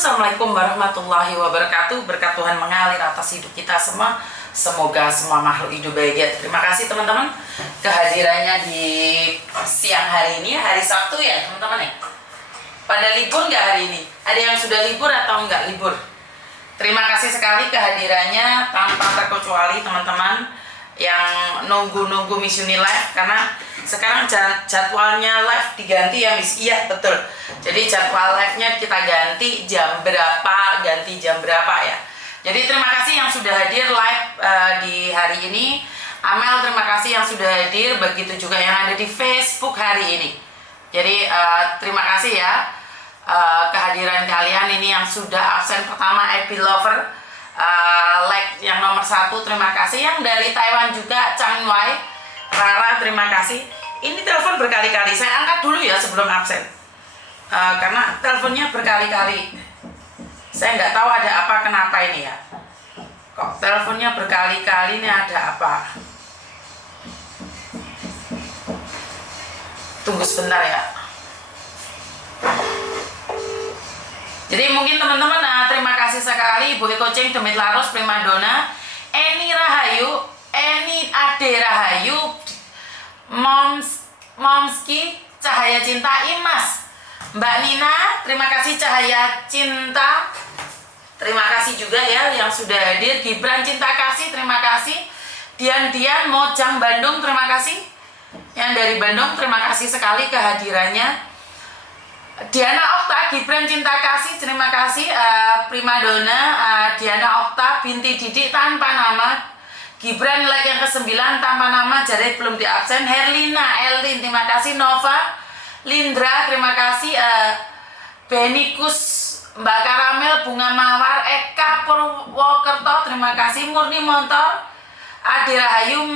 Assalamualaikum warahmatullahi wabarakatuh. Berkat Tuhan mengalir atas hidup kita semua. Semoga semua makhluk hidup bahagia. Terima kasih teman-teman kehadirannya di siang hari ini, hari Sabtu ya teman-teman ya. Pada libur nggak hari ini? Ada yang sudah libur atau nggak libur? Terima kasih sekali kehadirannya tanpa terkecuali teman-teman yang nunggu-nunggu Miss Uni live, karena sekarang jadwalnya live diganti ya Miss. Iya betul, jadi jadwal live-nya kita ganti jam berapa ya. Jadi terima kasih yang sudah hadir live di hari ini. Amel terima kasih yang sudah hadir, begitu juga yang ada di Facebook hari ini. Jadi terima kasih ya kehadiran kalian ini yang sudah absen. Pertama Happy Lover, like yang nomor 1, terima kasih. Yang dari Taiwan juga Chang Wai, Rara terima kasih. Ini telepon berkali-kali, saya angkat dulu ya sebelum absen, karena teleponnya berkali-kali. Saya nggak tahu ada apa, kenapa ini ya, kok teleponnya berkali-kali, ini ada apa. Tunggu sebentar ya. Jadi mungkin teman-teman terima kasih sekali Ibu Eko Ceng, Demit Laros, Primadona, Eni Rahayu, Eni Ade Rahayu, Momski, Cahaya Cinta, Imas, Mbak Nina, terima kasih Cahaya Cinta, terima kasih juga ya yang sudah hadir. Gibran Cinta Kasih, terima kasih. Dian Mojang Bandung, terima kasih. Yang dari Bandung terima kasih sekali kehadirannya. Diana Okta, Gibran Cinta Kasih, terima kasih. Primadona, Diana Okta binti Didik tanpa nama. Gibran like yang ke-9 tanpa nama, jadi belum diabsen. Herlina, Elin, terima kasih. Nova, Lindra, terima kasih. Benikus, Mbak Karamel, Bunga Mawar, Eka Purwokerto, terima kasih. Murni Montor, Ade Rahayu,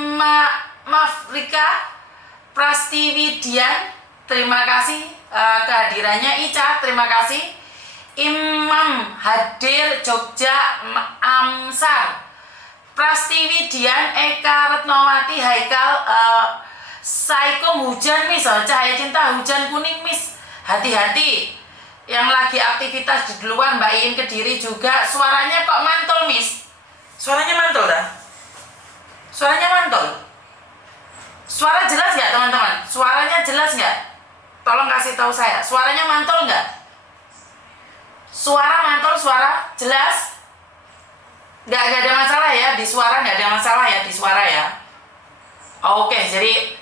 Mafrika, Prastiwidian, terima kasih kehadirannya. Ica, terima kasih. Imam hadir Jogja, Amsar, Prastiwidian, Eka Retnowati, Haikal, Saikom, hujan Miss, Cahaya Cinta, hujan kuning Miss, hati-hati yang lagi aktivitas di luar. Mbak Iin Kediri juga. Suaranya kok mantul Miss, suaranya mantul dah, suaranya mantul. Suara jelas nggak teman-teman? Suaranya jelas nggak? Tolong kasih tahu saya, suaranya mantul nggak? Suara mantul, suara jelas? Nggak ada masalah ya di suara, nggak ada masalah ya di suara ya. Oke, jadi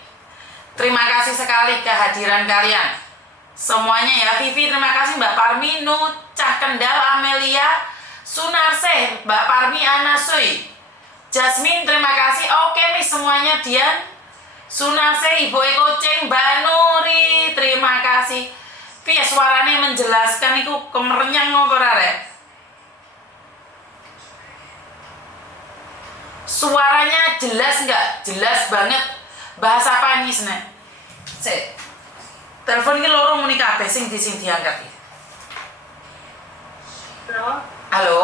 terima kasih sekali kehadiran kalian semuanya ya. Vivi terima kasih, Mbak Parmi, Cah Kendal, Amelia, Sunarse, Mbak Parmi, Anasui, Jasmine terima kasih. Oke nih semuanya. Dian, Sunarse, Ibu Eko Ceng, Mbak Nuri terima kasih. Piye suaranya menjelaskan itu kemerenyang ngopo arek? Suaranya jelas nggak? Jelas banget. Bahasa apa nih sene? Sik. Telepon ini loro muni kabeh sing diangkat. Halo. Halo.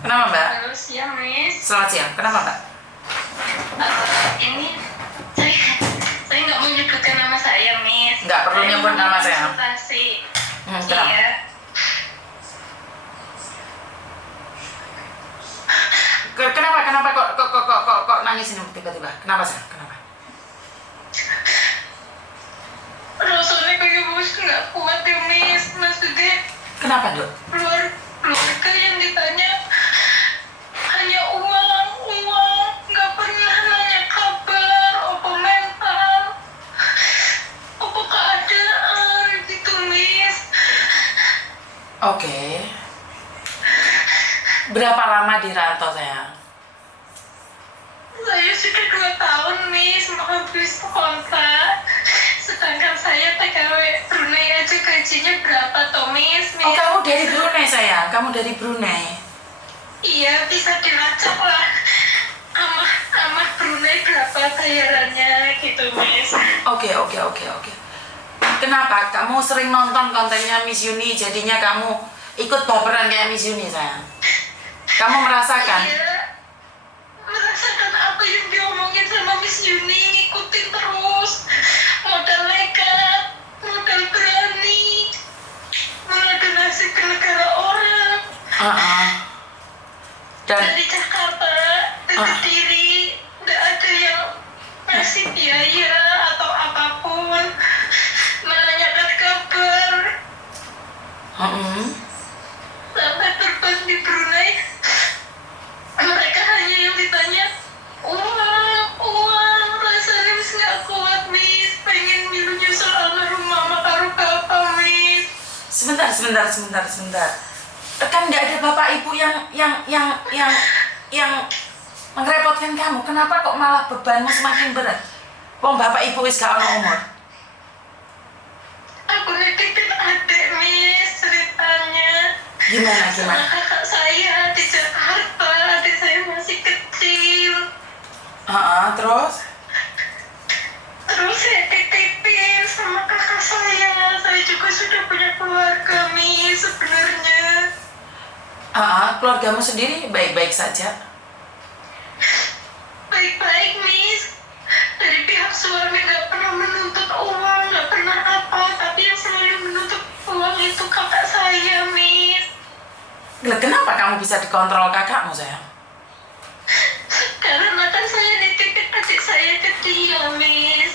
Kenapa Mbak? Halo, siang Miss. Selamat siang. Kenapa Mbak? Ini saya nggak mau menyebutkan nama saya Miss. Nggak perlu nyebut nama saya. Konsultasi. Kenapa? Iya. Kenapa kok nangis ini tiba-tiba? Kenapa sih? Kenapa? Rasanya kayak bos nggak kuat ya Miss. Maksudnya Kenapa Dok? keluarga yang ditanya hanya uang, nggak pernah nanya kabar, apa mental, apa keadaan gitu Miss. Oke. Berapa lama di rantau sayang? Saya sudah 2 tahun Miss, mau habis kontrak. Sedangkan saya pegawai Brunei aja gajinya berapa toh Miss? Oh kamu dari Brunei sayang? Kamu dari Brunei? Iya, bisa dilacak lah. Amah Brunei berapa bayarannya gitu Miss. Oke. Kenapa? Kamu sering nonton kontennya Miss Yuni, jadinya kamu ikut baperan kayak Miss Yuni sayang? Kamu merasakan? Iya, merasakan apa yang diomongin sama Miss Yuni, ngikutin terus. Modal nekat, modal berani, mengadunasi ke negara Sampai terbang di Brunei, mereka hanya yang ditanya uang. Rasanya Miss nggak kuat, Miss. Pengen nyusul almarhum mama karo papa, Miss. Sebentar. Kan nggak ada bapak ibu yang mengerepotkan kamu. Kenapa kok malah bebanmu semakin berat? Wong bapak ibu wis gak ono umur. Aku nitipin adik, Miss, ceritanya. Gimana? Sama kakak saya di Jakarta, adik saya masih kecil. Terus? Terus saya titipin sama kakak saya. Saya juga sudah punya keluarga, Miss, sebenarnya. Keluargamu sendiri baik-baik saja? Baik-baik, Miss. Dari pihak suami nggak pernah menuntut uang, nggak pernah apa. Tapi yang selalu menuntut uang itu kakak saya, Miss. Lah, kenapa kamu bisa dikontrol kakakmu, sayang? Karena kan saya nitipin adik saya ke dia, Miss.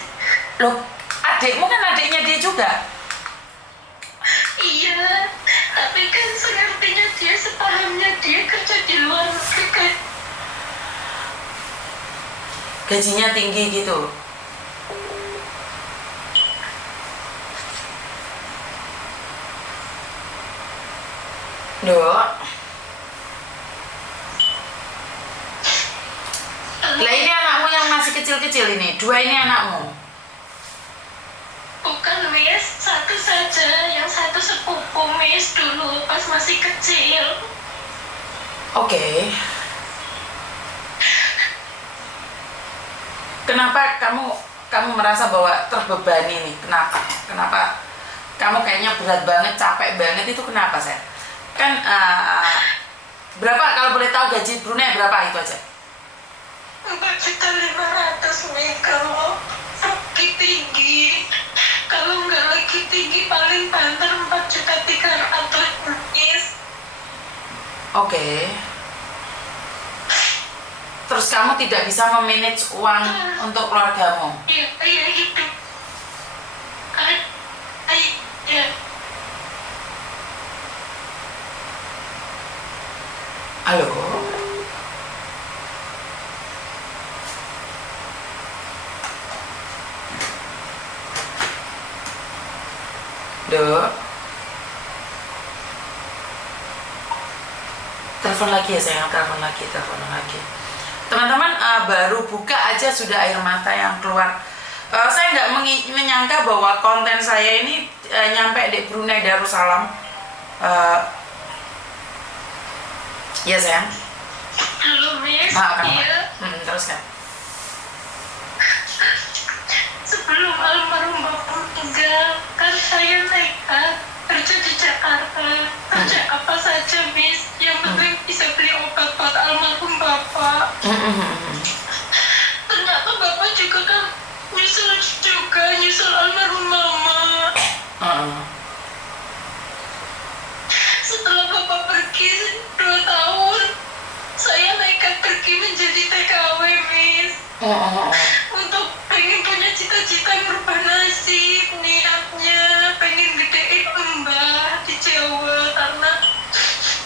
Loh, adikmu kan adiknya dia juga? Iya, tapi kan sengertinya dia, sepahamnya dia kerja di luar negeri kan. Gajinya tinggi gitu? Dok. Lah, ini anakmu yang masih kecil-kecil ini. 2 ini anakmu? Bukan, Miss, satu saja. Yang satu sepupu, Miss, dulu pas masih kecil. Oke. Kenapa kamu merasa bahwa terbebani nih? Kenapa kamu kayaknya berat banget, capek banget, itu kenapa, saya? Kan berapa kalau boleh tahu gaji Brunei berapa itu aja? 4.500.000, Miss, kalau lagi tinggi. Kalau nggak lagi tinggi paling banter 4.300.000, Miss. Oke. Terus kamu tidak bisa memanage uang untuk keluargamu? Iya gitu. Iya. Halo? Dok? Telepon lagi ya, sayang, telepon lagi. Teman-teman, baru buka aja sudah air mata yang keluar. Saya nggak menyangka bahwa konten saya ini nyampe di Brunei Darussalam. Ya, sayang. Halo, Miss. Kenapa? Iya. Terus kan? Sebelum almarhum bapak meninggal, kan saya nekat kerja di Jakarta. Kerja apa saja, Miss. Yang penting bisa beli obat buat almarhum bapak. Ternyata bapak juga kan nyusul almarhum mama. Setelah bapak pergi 2 tahun, saya nekat pergi menjadi TKW, Miss. Untuk pengen punya cita-cita merubah nasib, niatnya pengen gedein mbah di Jawa, karena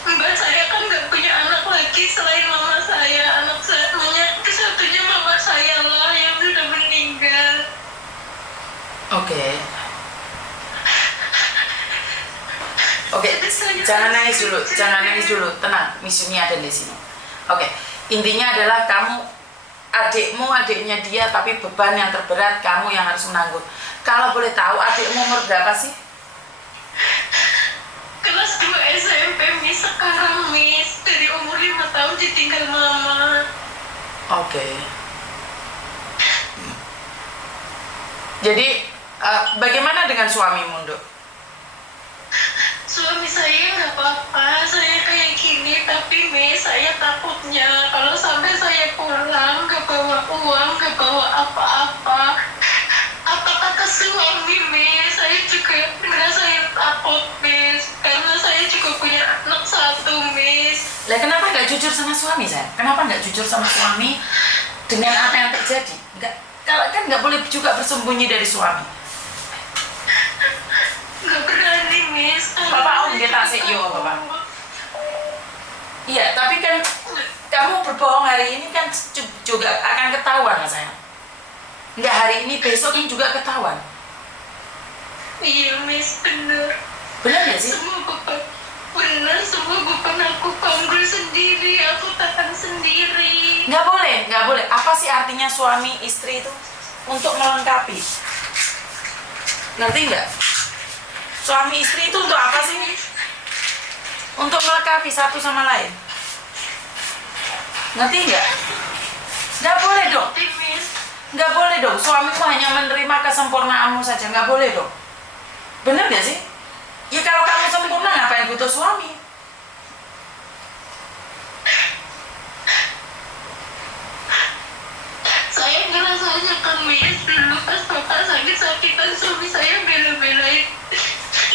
mbah saya kan nggak punya anak lagi selain mama saya. Anak saya satunya mama saya lah yang sudah meninggal. Oke, jangan nangis dulu, tenang, Miss Yuni ada di sini. Oke, intinya adalah adiknya dia, tapi beban yang terberat kamu yang harus menanggung. Kalau boleh tahu, adikmu umur berapa sih? Kelas 2 SMP, Miss, sekarang, Miss. Dari umur 5 tahun ditinggal mama. Oke. Jadi, bagaimana dengan suamimu, Dok? Suami saya nggak apa-apa, saya kayak gini, tapi Miss, saya takutnya kalau sampai saya pulang nggak bawa uang, nggak bawa apa-apa. Apa kata suami, Miss? Saya juga ngerasain takut, Miss, karena saya juga punya anak 1, Miss. Lah, kenapa nggak jujur sama suami, saya? Kenapa nggak jujur sama suami dengan apa yang terjadi? Kan nggak boleh juga bersembunyi dari suami. Nggak berani, Miss. Bapak Om, dia Iya, Bapak. Iya, tapi kan kamu berbohong hari ini kan juga akan ketahuan, sayang. Enggak hari ini, besok kan juga ketahuan. Iya, Miss, bener. Benar nggak sih? Semua beban, bener, semua beban aku panggul sendiri, aku tahan sendiri. Nggak boleh. Apa sih artinya suami istri itu? Untuk melengkapi. Ngerti nggak? Suami istri itu untuk apa sih? Untuk melengkapi satu sama lain. Ngerti nggak? Nggak boleh dong. Miss, Nggak boleh dong. Suamimu hanya menerima kesempurnaanmu saja. Nggak boleh dong. Bener nggak sih? Ya kalau kamu sempurna ngapain butuh suami? saya ngerasanya kan, Miss, dulu pas bapak sakit-sakitan suami saya bela-belain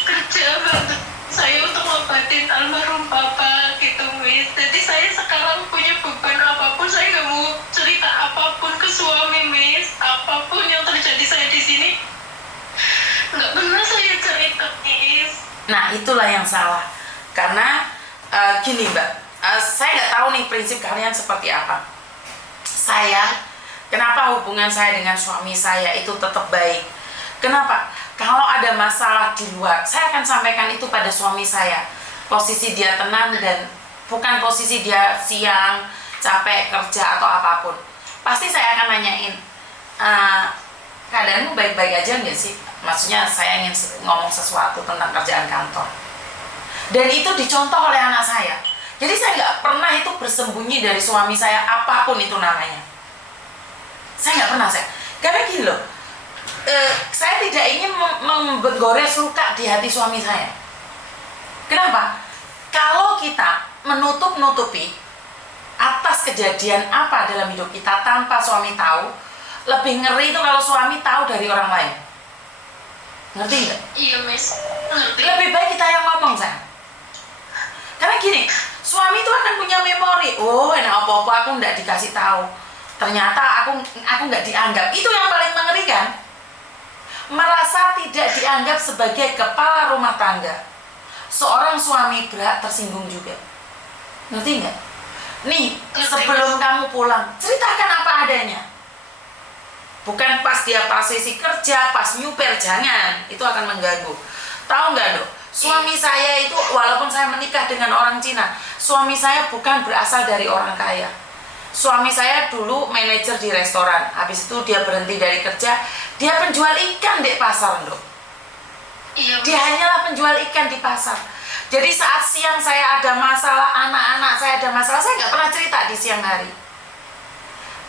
kerja banget saya untuk ngobatin almarhum papa gitu, Miss. Jadi saya sekarang punya beban apapun, saya nggak mau cerita apapun ke suami, Miss. Apapun yang terjadi saya di sini nggak pernah saya cerita, Miss. Nah, itulah yang salah. Karena gini, Mbak, saya nggak tahu nih prinsip kalian seperti apa. Kenapa hubungan saya dengan suami saya itu tetap baik? Kenapa? Kalau ada masalah di luar, saya akan sampaikan itu pada suami saya. Posisi dia tenang dan bukan posisi dia siang, capek, kerja atau apapun. Pasti saya akan nanyain, keadaanmu baik-baik aja nggak sih? Maksudnya saya ingin ngomong sesuatu tentang kerjaan kantor. Dan itu dicontoh oleh anak saya. Jadi saya nggak pernah itu bersembunyi dari suami saya apapun itu namanya. Saya nggak pernah, karena gini loh, saya tidak ingin menggores luka di hati suami saya. Kenapa? Kalau kita menutup-nutupi atas kejadian apa dalam hidup kita tanpa suami tahu, lebih ngeri itu kalau suami tahu dari orang lain. Ngerti nggak? Iya, Miss, ngerti. Lebih baik kita yang ngomong, sayang. Karena gini, suami itu akan punya memori. Oh, enak apa-apa aku nggak dikasih tahu. Ternyata aku nggak dianggap. Itu yang paling mengerikan. Merasa tidak dianggap sebagai kepala rumah tangga. Seorang suami berhak tersinggung juga. Ngerti nggak? Nih, sebelum kamu pulang, ceritakan apa adanya. Bukan pas dia sesi kerja, pas nyuper, jangan. Itu akan mengganggu. Tahu nggak, Dok? Suami saya itu, walaupun saya menikah dengan orang Cina, suami saya bukan berasal dari orang kaya. Suami saya dulu manajer di restoran. Habis itu dia berhenti dari kerja, dia penjual ikan di pasar, Dok. Iya, Dia hanyalah penjual ikan di pasar. Jadi saat siang saya ada masalah, anak-anak saya ada masalah, saya nggak pernah cerita di siang hari.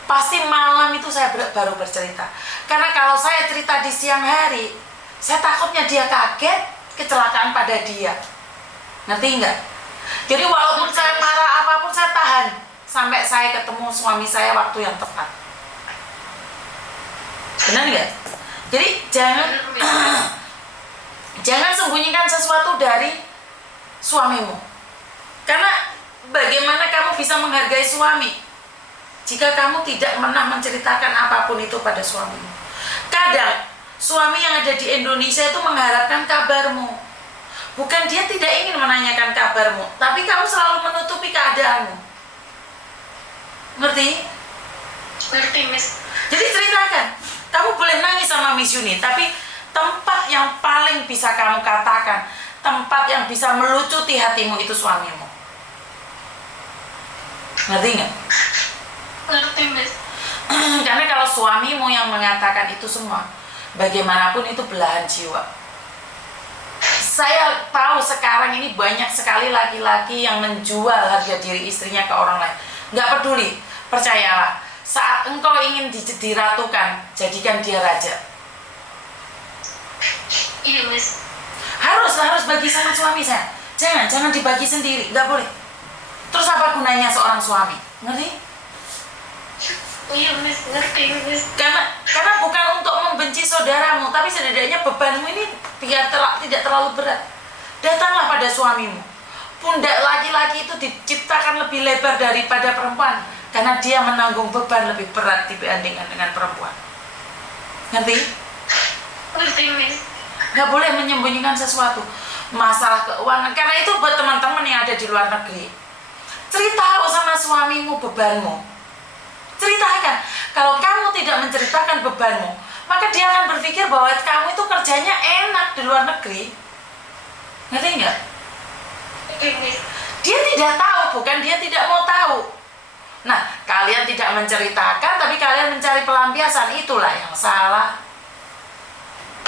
Pasti malam itu saya baru bercerita. Karena kalau saya cerita di siang hari, saya takutnya dia kaget, kecelakaan pada dia. Ngerti nggak? Jadi walaupun saya marah apapun, saya tahan sampai saya ketemu suami saya waktu yang tepat. Benar nggak? Jadi jangan sembunyikan sesuatu dari suamimu. Karena bagaimana kamu bisa menghargai suami jika kamu tidak pernah menceritakan apapun itu pada suamimu? Kadang suami yang ada di Indonesia itu mengharapkan kabarmu. Bukan dia tidak ingin menanyakan kabarmu, tapi kamu selalu menutupi keadaanmu. Ngerti? ngerti, Miss. Jadi ceritakan. Kamu boleh nangis sama Miss Yuni, tapi tempat yang paling bisa kamu katakan, tempat yang bisa melucuti hatimu itu suamimu. Ngerti nggak? Ngerti, Miss. Karena kalau suamimu yang mengatakan itu semua, bagaimanapun itu belahan jiwa. Saya tahu sekarang ini banyak sekali laki-laki yang menjual harga diri istrinya ke orang lain. Nggak peduli, percayalah, saat engkau ingin diratukan, jadikan dia raja. Iya, Miss. Harus bagi sama suami saya. Jangan dibagi sendiri, nggak boleh. Terus apa gunanya seorang suami? Ngerti? Iya, Miss, ngerti, Miss. Karena bukan untuk membenci saudaramu, tapi setidaknya bebanmu ini biar tidak terlalu berat. Datanglah pada suamimu. Pundak laki-laki itu diciptakan lebih lebar daripada perempuan, karena dia menanggung beban lebih berat dibandingkan dengan perempuan. Ngerti? Ngerti, Miss. Nggak boleh menyembunyikan sesuatu. masalah keuangan. Karena itu buat teman-teman yang ada di luar negeri, ceritakan sama suamimu bebanmu. Ceritakan. Kalau kamu tidak menceritakan bebanmu, maka dia akan berpikir bahwa kamu itu kerjanya enak di luar negeri. Ngerti nggak? Dia tidak tahu, bukan dia tidak mau tahu. Nah, kalian tidak menceritakan, tapi kalian mencari pelampiasan, itulah yang salah.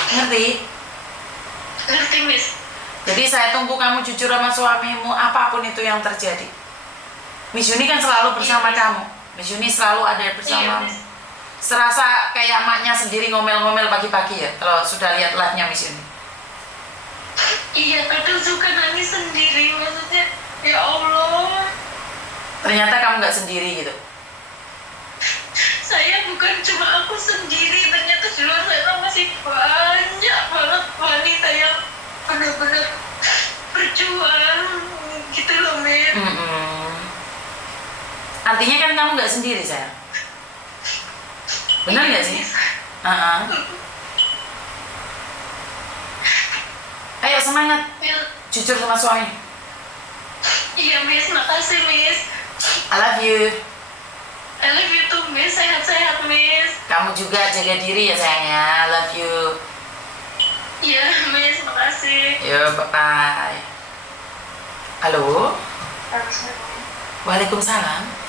Ngerti? Ngerti, Miss. Jadi saya tunggu kamu jujur sama suamimu, apapun itu yang terjadi. Miss Yuni kan selalu bersama kamu. Miss Yuni selalu ada bersamamu. Serasa kayak maknya sendiri ngomel-ngomel pagi-pagi ya, kalau sudah lihat live-nya Miss Yuni. Iya, kadang suka nangis sendiri, maksudnya, ya Allah. Ternyata kamu nggak sendiri gitu. Saya bukan cuma aku sendiri, ternyata di luar sana masih banyak banget wanita yang benar-benar berjuang gitu loh, Mir. Artinya kan kamu nggak sendiri, sayang. Benar nggak sih? Ayo semangat, jujur sama suami. Iya, Miss, makasih, Miss. I love you. I love you too, Miss. Sehat-sehat, Miss. Kamu juga jaga diri ya sayangnya. Love you. Iya, Miss. Makasih. Yo, bye-bye. Halo? Waalaikumsalam.